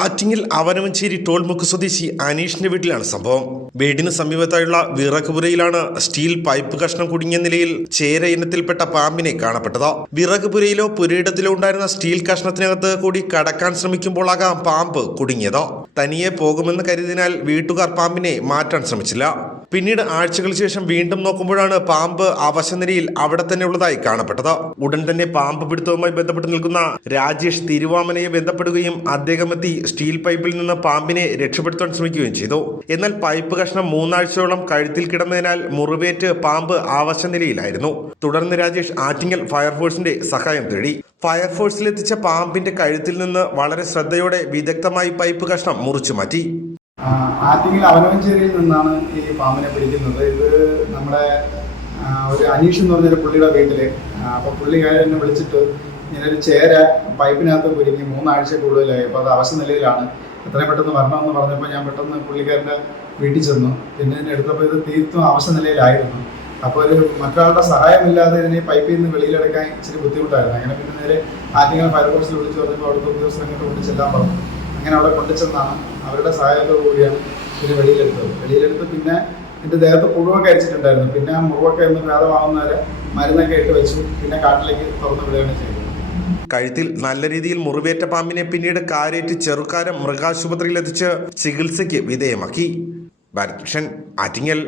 ആറ്റിങ്ങൽ അവനവഞ്ചേരി ടോൾമുക്ക് സ്വദേശി അനീഷിന്റെ വീട്ടിലാണ് സംഭവം. വീടിന് സമീപത്തായുള്ള വിറകുപുരയിലാണ് സ്റ്റീൽ പൈപ്പ് കഷ്ണം കുടുങ്ങിയ നിലയിൽ ചേര ഇനത്തിൽപ്പെട്ട പാമ്പിനെ കാണപ്പെട്ടത്. വിറകുപുരയിലോ പുരയിടത്തിലോ ഉണ്ടായിരുന്ന സ്റ്റീൽ കഷ്ണത്തിനകത്ത് കൂടി കടക്കാൻ ശ്രമിക്കുമ്പോഴാകാം പാമ്പ് കുടുങ്ങിയത്. തനിയെ പോകുമെന്ന് കരുതിനാൽ വീട്ടുകാർ പാമ്പിനെ മാറ്റാൻ ശ്രമിച്ചില്ല. പിന്നീട് ആഴ്ചകൾക്ക് ശേഷം വീണ്ടും നോക്കുമ്പോഴാണ് പാമ്പ് അവശനിലയിൽ അവിടെ തന്നെ ഉള്ളതായി കാണപ്പെട്ടത്. ഉടൻ തന്നെ പാമ്പ് പിടുത്തവുമായി ബന്ധപ്പെട്ട് നിൽക്കുന്ന രാജേഷ് തിരുവാമനയെ ബന്ധപ്പെടുകയും അദ്ദേഹം എത്തി സ്റ്റീൽ പൈപ്പിൽ നിന്ന് പാമ്പിനെ രക്ഷപ്പെടുത്താൻ ശ്രമിക്കുകയും ചെയ്തു. എന്നാൽ പൈപ്പ് കഷ്ണം 3 ആഴ്ചയോളം കഴുത്തിൽ കിടന്നതിനാൽ മുറിവേറ്റ് പാമ്പ് അവശനിലയിലായിരുന്നു. തുടർന്ന് രാജേഷ് ആറ്റിങ്ങൽ ഫയർഫോഴ്സിന്റെ സഹായം തേടി. ഫയർഫോഴ്സിലെത്തിച്ച പാമ്പിന്റെ കഴുത്തിൽ നിന്ന് വളരെ ശ്രദ്ധയോടെ വിദഗ്ധമായി പൈപ്പ് കഷ്ണം മുറിച്ചു മാറ്റി. ആറ്റിങ്ങൽ അവനവഞ്ചേരിയിൽ നിന്നാണ് ഈ പാമ്പിനെ പിടിക്കുന്നത്. ഇത് നമ്മുടെ ഒരു അനീഷ് എന്ന് പറഞ്ഞൊരു പുള്ളിയുടെ വീട്ടില്. അപ്പോൾ പുള്ളിക്കാരനെ വിളിച്ചിട്ട് ഇങ്ങനൊരു ചേര പൈപ്പിനകത്ത് കുരുങ്ങി 3 ആഴ്ച കൂടുതലായി. അപ്പോൾ അത് അവശ നിലയിലാണ്, എത്രയും പെട്ടെന്ന് വരണമെന്ന് പറഞ്ഞപ്പോൾ ഞാൻ പെട്ടെന്ന് പുള്ളിക്കാരൻ്റെ വീട്ടിൽ ചെന്നു. പിന്നെ ഇതിനെ എടുത്തപ്പോൾ ഇത് തീർത്തും അവശ നിലയിലായിരുന്നു. അപ്പോൾ ഒരു മറ്റൊരാളുടെ സഹായമില്ലാതെ ഇതിനെ പൈപ്പിൽ നിന്ന് വെളിയിലെടുക്കാൻ ഇച്ചിരി ബുദ്ധിമുട്ടായിരുന്നു. അങ്ങനെ പിന്നെ നേരെ ആറ്റിങ്ങൽ ഫയർഫോഴ്സിൽ വിളിച്ച് പറഞ്ഞപ്പോൾ അവിടുത്തെ ഉദ്യോഗസ്ഥർ അങ്ങോട്ട് കൊണ്ടുചെല്ലാൻ പറഞ്ഞു. അങ്ങനെ അവിടെ കൊണ്ടുചെന്നാണ് അവരുടെ സഹായത്തോടു കൂടിയാണ് ഇത് വെളിയിലെടുത്ത് പിന്നെ എൻ്റെ ദേഹത്ത് മുറിവൊക്കെ അരിച്ചിട്ടുണ്ടായിരുന്നു. പിന്നെ ആ മുറിവൊക്കെ ഒന്ന് ഭേദമാവുന്നവരെ മരുന്നൊക്കെ ഇട്ട് വെച്ചു. പിന്നെ കാട്ടിലേക്ക് തുറന്നു വിടുകയാണ് ചെയ്തത്. കഴുത്തിൽ നല്ല രീതിയിൽ മുറിവേറ്റ പാമ്പിനെ പിന്നീട് കാരേറ്റ് ചെറുക്കാരം മൃഗാശുപത്രിയിലെത്തിച്ച് ചികിത്സയ്ക്ക് വിധേയമാക്കി. ഭാരത് ഭൂഷൺ, ആറ്റിങ്ങൽ.